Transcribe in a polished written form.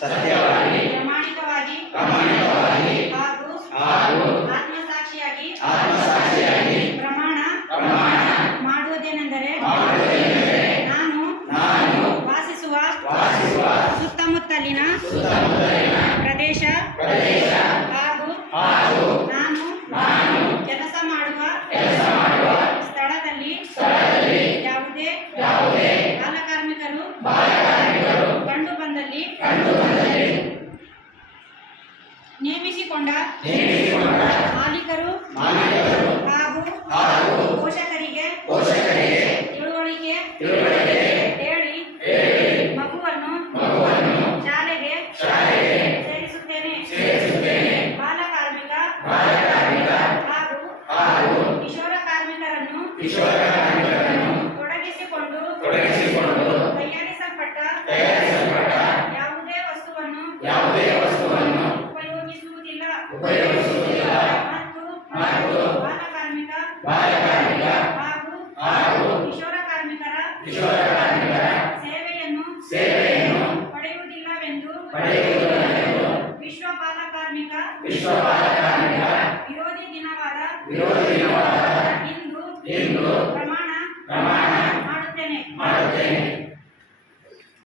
ಸತ್ಯವಾಗಿ ಪ್ರಾಮಾಣಿಕವಾಗಿ ಹಾಗೂ ಆತ್ಮಸಾಕ್ಷಿಯಾಗಿ ಪ್ರಮಾಣ ಮಾಡುವುದೇನೆಂದರೆ ನಾನು ವಾಸಿಸುವ ಸುತ್ತಮುತ್ತಲಿನ ಪ್ರದೇಶ ಹಾಗೂ ನಾನು ಕೆಲಸ ಮಾಡುವ ಸ್ಥಳದಲ್ಲಿ ಯಾವುದೇ ಬಾಲಕಾರ್ಮಿಕರು ಕಂಡು ಬಂದಲ್ಲಿ ನೇಮಿಸಿಕೊಂಡ ಮಾಲೀಕರು ಹಾಗೂ ಪೋಷಕರಿಗೆ ತಿಳುವಳಿಕೆ ಹೇಳಿ ಮಗುವನ್ನು ಶಾಲೆಗೆ ಸೇರಿಸುತ್ತೇನೆ. ಬಾಲಕಾರ್ಮಿಕ ಹಾಗೂ ಕಿಶೋರ ಕಾರ್ಮಿಕರನ್ನು ತೊಡಗಿಸಿಕೊಂಡು ತಯಾರಿಸಲ್ಪಟ್ಟ ಯಾವುದೇ ವಸ್ತುವನ್ನು ಉಪಯೋಗಿಸುವುದಿಲ್ಲ ಮತ್ತು ಬಾಲಕಾರ್ಮಿಕ ಹಾಗೂ ಕಿಶೋರ ಕಾರ್ಮಿಕರ ಸೇವೆಯನ್ನು ಪಡೆಯುವುದಿಲ್ಲವೆಂದು ವಿಶ್ವ ಬಾಲಕಾರ್ಮಿಕ ವಿರೋಧಿ ದಿನವಾದ ಇಂದು ಪ್ರಮಾಣ